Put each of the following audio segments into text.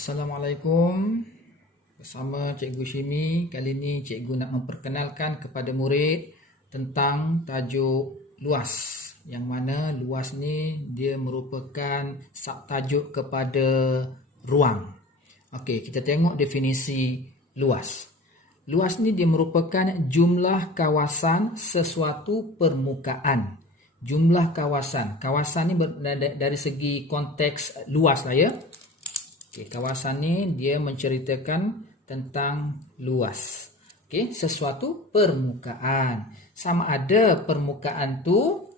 Assalamualaikum. Bersama Cikgu Shimi, kali ini cikgu nak memperkenalkan kepada murid tentang tajuk luas. Yang mana luas ni dia merupakan subtajuk kepada ruang. Okey, kita tengok definisi luas. Luas ni dia merupakan jumlah kawasan sesuatu permukaan. Jumlah kawasan. Kawasan ni dari segi konteks luas lah ya. Okay, kawasan ni dia menceritakan tentang luas. Okay, sesuatu permukaan. Sama ada permukaan tu,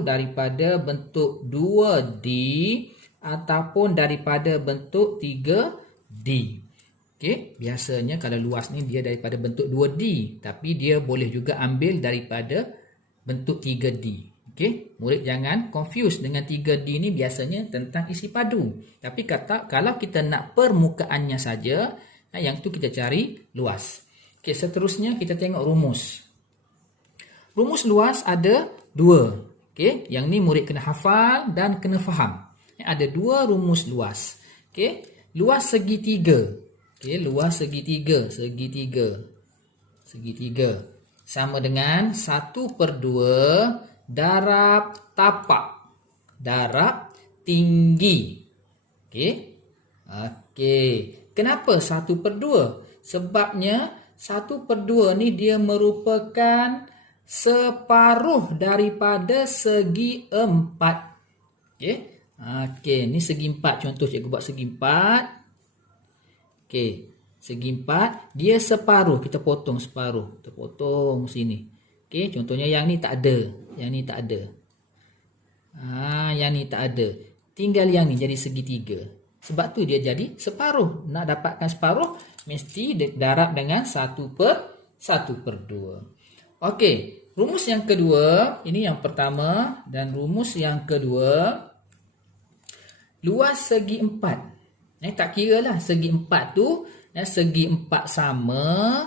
daripada bentuk 2D ataupun daripada bentuk 3D. Okay, biasanya kalau luas ni dia daripada bentuk 2D, tapi dia boleh juga ambil daripada bentuk 3D. Okey, murid jangan confuse dengan 3D ni biasanya tentang isi padu. Tapi kalau kita nak permukaannya saja, yang tu kita cari luas. Okey, seterusnya kita tengok rumus. Rumus luas ada dua. Okey, yang ni murid kena hafal dan kena faham. Ada dua rumus luas. Okey, luas segitiga. Okey, luas segitiga. Sama dengan 1/2 darab tapak, darab tinggi. Okey. Kenapa 1/2? Sebabnya 1/2 ni dia merupakan separuh daripada segi 4. Okey, ni segi 4. Contoh cikgu buat segi 4. Okey, segi 4 dia separuh, kita potong separuh. Kita potong sini. Okey, contohnya yang ni tak ada. Yang ni tak ada. Yang ni tak ada. Tinggal yang ni jadi segitiga. Sebab tu dia jadi separuh. Nak dapatkan separuh, mesti darab dengan 1/2. Okey, rumus yang kedua, ini yang pertama. Dan rumus yang kedua, luas segi 4. Tak kira lah segi 4 tu, segi 4 sama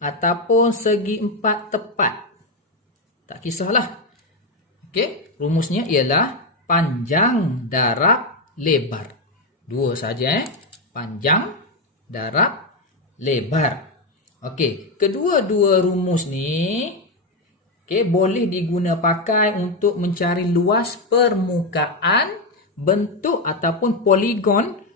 ataupun segi 4 tepat. Tak kisahlah. Okey, rumusnya ialah panjang darab lebar. Dua saja panjang darab lebar. Okey, kedua-dua rumus ni boleh diguna pakai untuk mencari luas permukaan bentuk ataupun poligon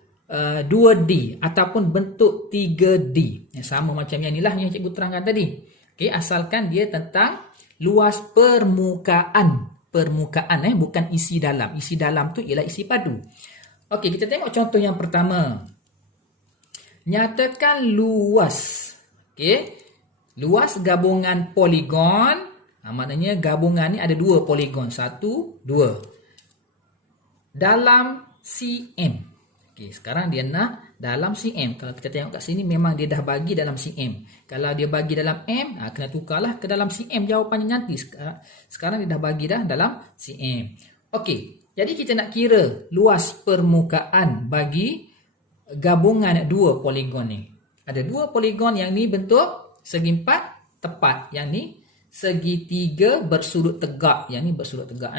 2D ataupun bentuk 3D. Sama macam yang inilah yang cikgu terangkan tadi. Okey, asalkan dia tentang luas permukaan. Bukan isi dalam. Isi dalam tu ialah isi padu. Okey, kita tengok contoh yang pertama. Nyatakan luas. Okey. Luas gabungan poligon. Maknanya gabungan ni ada dua poligon. 1, 2. Dalam cm. Okey, sekarang dia nak dalam cm. Kalau kita tengok kat sini memang dia dah bagi dalam cm. Kalau dia bagi dalam m, kena tukarlah ke dalam cm jawapannya nanti. Sekarang dia dah bagi dah dalam cm. Okey, jadi kita nak kira luas permukaan bagi gabungan dua poligon ni. Ada dua poligon, yang ni bentuk segi 4 tepat, yang ni segi 3 bersudut tegak, yang ni bersudut tegak.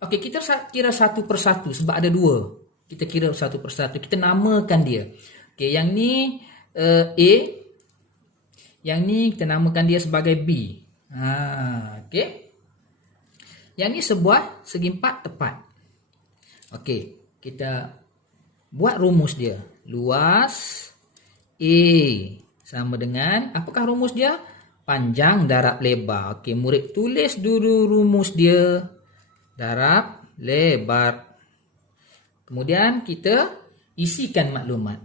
Okey, kita kira satu persatu sebab ada dua. Kita kira satu persatu. Kita namakan dia. Okey, yang ni A. Yang ni kita namakan dia sebagai B. Okey. Yang ni sebuah segi 4 tepat. Okey, kita buat rumus dia. Luas A sama dengan, apakah rumus dia? Panjang darab lebar. Okey, murid tulis dulu rumus dia. Darab lebar. Kemudian kita isikan maklumat.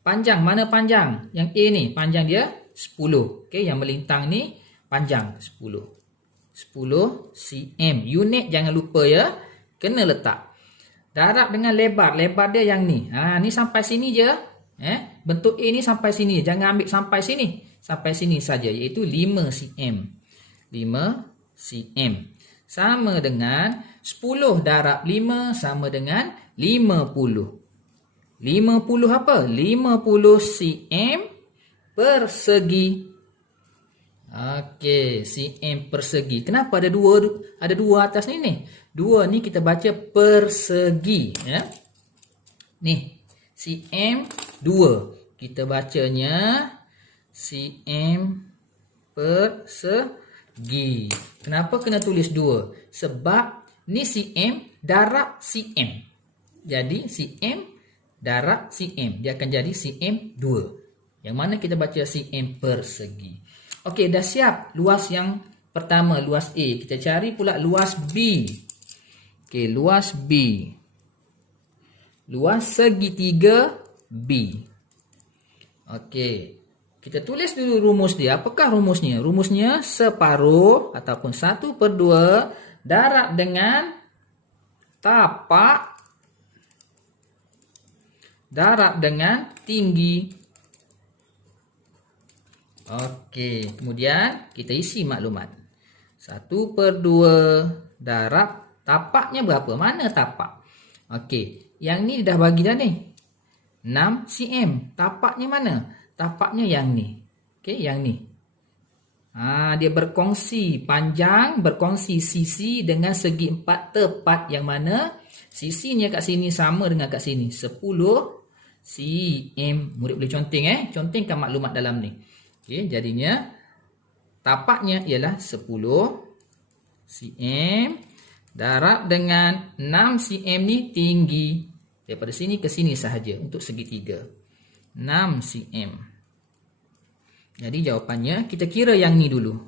Panjang, mana panjang? Yang A ni, panjang dia 10. Okey, yang melintang ni panjang 10. 10 cm. Unit jangan lupa ya. Kena letak. Darab dengan lebar. Lebar dia yang ni. Ni sampai sini je. Bentuk A ni sampai sini. Jangan ambil sampai sini. Sampai sini saja, iaitu 5 cm. 5 cm. Sama dengan 10 darab 5 sama dengan 50. 50 apa? 50 cm persegi. Okey, cm persegi. Kenapa ada dua atas ni? Dua ni kita baca persegi, ya. Ni cm 2. Kita bacanya cm persegi. Kenapa kena tulis 2? Sebab ni cm darab cm. Jadi cm darab cm. Dia akan jadi cm 2. Yang mana kita baca cm persegi. Okey, dah siap luas yang pertama, luas A. Kita cari pula luas B. Okey, luas B. Luas segitiga B. Okey. Kita tulis dulu rumus dia. Apakah rumusnya? Rumusnya separuh ataupun 1/2 darab dengan tapak darab dengan tinggi. Okey. Kemudian kita isi maklumat. 1/2 darab tapaknya berapa? Mana tapak? Okey. Yang ni dah bagi dah ni. 6 cm. Tapaknya mana? Tapaknya yang ni. Okey, yang ni. Dia berkongsi panjang, berkongsi sisi dengan segi 4 tepat, yang mana sisinya kat sini sama dengan kat sini. 10 cm. Murid boleh conteng contengkan maklumat dalam ni. Okey, jadinya tapaknya ialah 10 cm darab dengan 6 cm ni tinggi. Daripada sini ke sini sahaja untuk segitiga. 6 cm. Jadi jawapannya kita kira yang ni dulu.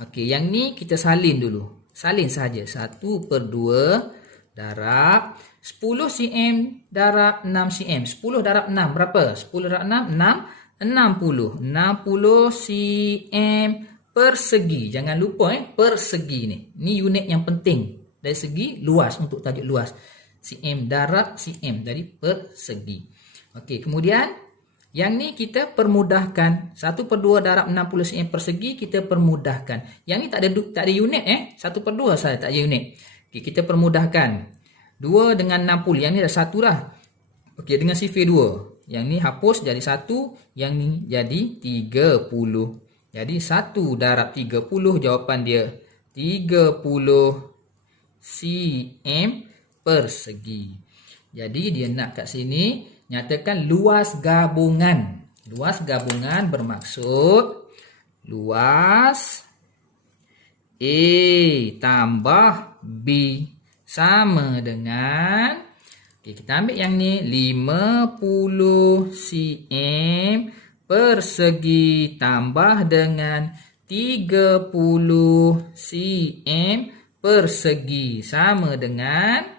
Okey, yang ni kita salin dulu. Salin sahaja. 1/2 darab 10 cm darab 6 cm. 10 darab 6 berapa? 10 darab 6, 60. 60 cm persegi. Jangan lupa persegi ni. Ni unit yang penting dari segi luas, untuk tajuk luas. cm darab cm. Jadi persegi. Okey, kemudian yang ni kita permudahkan. 1/2 darab 60 cm persegi kita permudahkan. Yang ni tak ada unit 1/2 saja tak ada unit. Okey, kita permudahkan. 2 dengan 60. Yang ni dah 1 dah. Okey, dengan sifir 2. Yang ni hapus jadi 1, yang ni jadi 30. Jadi 1 darab 30 jawapan dia 30 cm persegi. Jadi dia nak kat sini nyatakan luas gabungan. Luas gabungan bermaksud luas A tambah B sama dengan, kita ambil yang ni 50 cm persegi tambah dengan 30 cm persegi sama dengan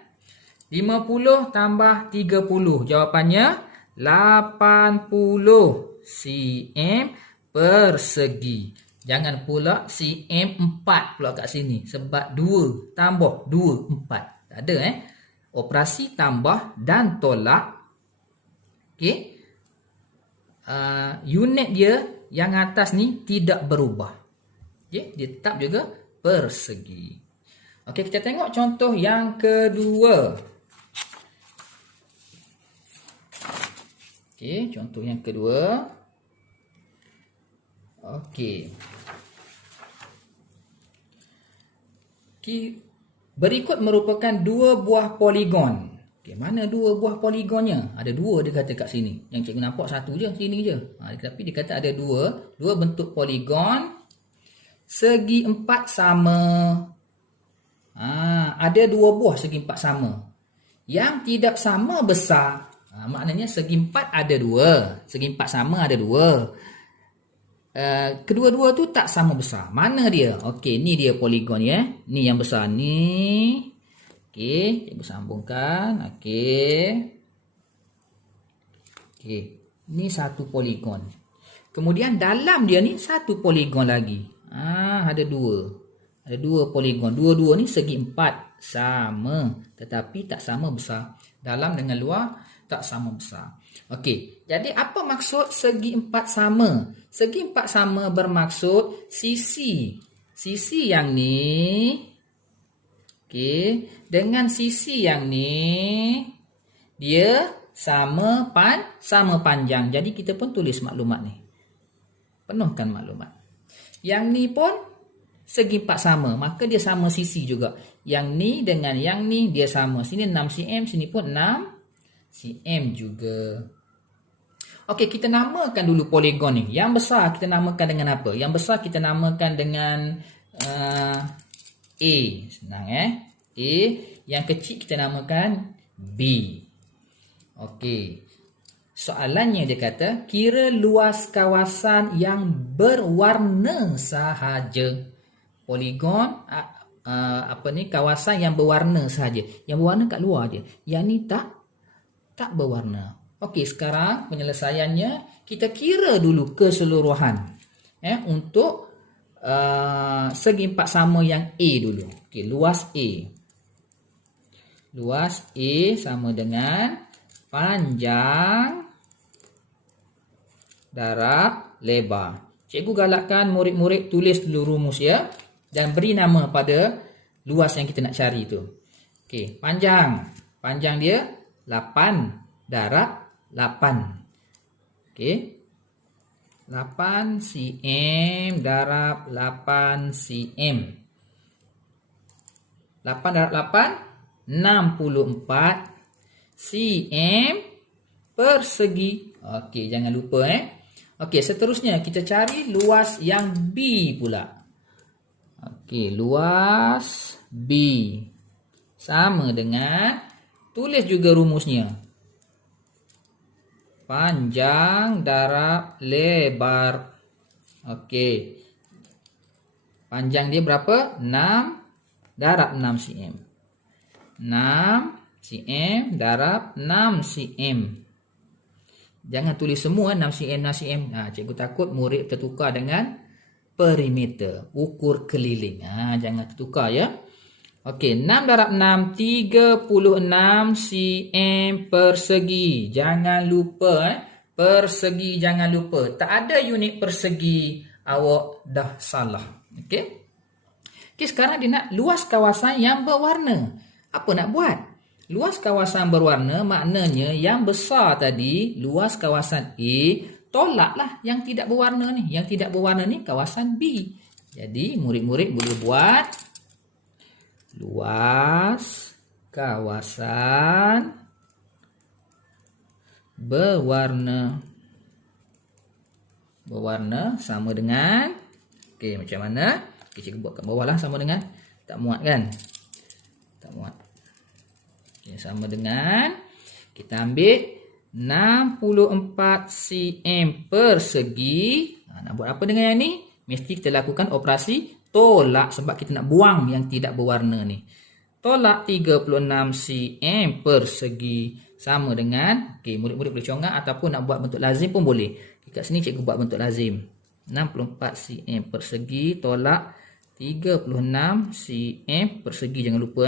50 tambah 30. Jawapannya 80 cm persegi. Jangan pula cm 4 pula kat sini. Sebab 2 tambah 2, 4. Tak ada operasi tambah dan tolak. Okey. Unit dia yang atas ni tidak berubah. Okey, dia tetap juga persegi. Okey, kita tengok contoh yang kedua. Okey, contoh yang kedua. Okey. Berikut merupakan 2 buah poligon. Okey, mana 2 buah poligonnya? Ada 2 dia kata kat sini. Yang cikgu nampak satu je, sini je. Tapi dia kata ada 2 bentuk poligon. Segi 4 sama. Ada 2 buah segi 4 sama. Yang tidak sama besar. Maknanya segi 4 ada 2. Segi 4 sama ada 2. Kedua-dua tu tak sama besar. Mana dia? Okey, ni dia poligon ya. Ni yang besar ni. Okey, cikgu sambungkan. Okey. Okey, ni satu poligon. Kemudian dalam dia ni satu poligon lagi. Ada 2. Ada 2 poligon. Dua-dua ni segi 4 sama, tetapi tak sama besar. Dalam dengan luar tak sama besar. Okey, jadi apa maksud segi 4 sama? Segi 4 sama bermaksud sisi yang ni, okey, dengan sisi yang ni dia sama panjang. Jadi kita pun tulis maklumat ni. Penuhkan maklumat. Yang ni pun segi 4 sama, maka dia sama sisi juga. Yang ni dengan yang ni dia sama. Sini 6 cm, sini pun 6 cm juga. Okey, kita namakan dulu poligon ni. Yang besar kita namakan dengan apa? Yang besar kita namakan dengan A. Senang A. Yang kecil kita namakan B. Okey. Soalannya dia kata, kira luas kawasan yang berwarna sahaja. Poligon kawasan yang berwarna sahaja. Yang berwarna kat luar je. Yang ni tak berwarna. Okey, sekarang penyelesaiannya kita kira dulu keseluruhan untuk segi empat sama yang A dulu. Okey, luas A. Luas A sama dengan panjang darab lebar. Cikgu galakkan murid-murid tulis dulu rumus ya dan beri nama pada luas yang kita nak cari tu. Okey, panjang. Panjang dia 8 darab 8. Okey. 8 cm darab 8 cm. 8 darab 8 64 cm persegi. Okey, jangan lupa Okey, seterusnya kita cari luas yang B pula. Okey, luas B sama dengan, tulis juga rumusnya. Panjang darab lebar. Okey. Panjang dia berapa? 6 darab 6 cm. 6 cm darab 6 cm. Jangan tulis semua 6 cm, 6 cm. Cikgu takut murid tertukar dengan perimeter, ukur keliling. Jangan tertukar ya. Okey, 6 darab 6, 36 cm persegi. Jangan lupa persegi, jangan lupa. Tak ada unit persegi, awak dah salah. Okey. Okey, sekarang dia nak luas kawasan yang berwarna. Apa nak buat? Luas kawasan berwarna maknanya yang besar tadi, luas kawasan A, tolaklah yang tidak berwarna ni. Yang tidak berwarna ni kawasan B. Jadi murid-murid boleh buat luas kawasan berwarna. Berwarna sama dengan, okey, macam mana? Okay, cikgu buat kat bawah lah, sama dengan, tak muat kan? Tak muat. Okay, sama dengan, kita ambil 64 cm persegi. Nak buat apa dengan yang ni? Mesti kita lakukan operasi tolak sebab kita nak buang yang tidak berwarna ni. Tolak 36 cm persegi sama dengan, okey, murid-murid boleh congak ataupun nak buat bentuk lazim pun boleh. Kat sini cikgu buat bentuk lazim. 64 cm persegi tolak 36 cm persegi, jangan lupa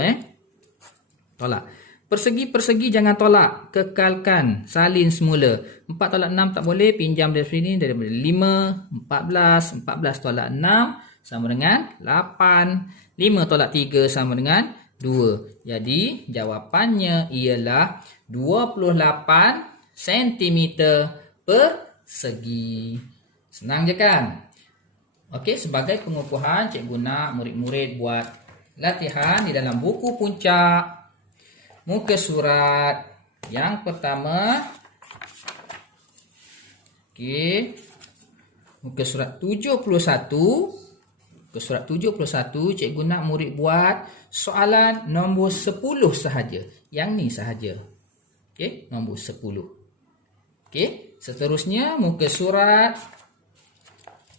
tolak. Persegi-persegi jangan tolak, kekalkan, salin semula. 4 tolak 6 tak boleh, pinjam dari sini daripada 5, 14, 14 tolak 6 sama dengan 8, 5 tolak 3 sama dengan 2. Jadi jawapannya ialah 28 cm persegi. Senang je kan? Okey, sebagai pengukuhan, cikgu nak murid-murid buat latihan di dalam buku puncak. Muka surat yang pertama. Okey. Muka surat 71. Muka surat 71, cikgu nak murid buat soalan nombor 10 sahaja. Yang ni sahaja. Okey, nombor 10. Okey, seterusnya muka surat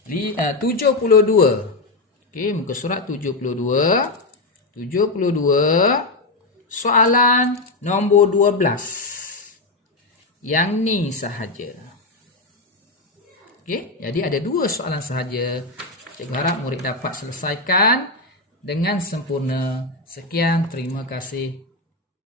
72. Okey, muka surat 72. 72. Soalan nombor 12. Yang ni sahaja. Okey, jadi ada 2 soalan sahaja. Cikgu harap murid dapat selesaikan dengan sempurna. Sekian, terima kasih.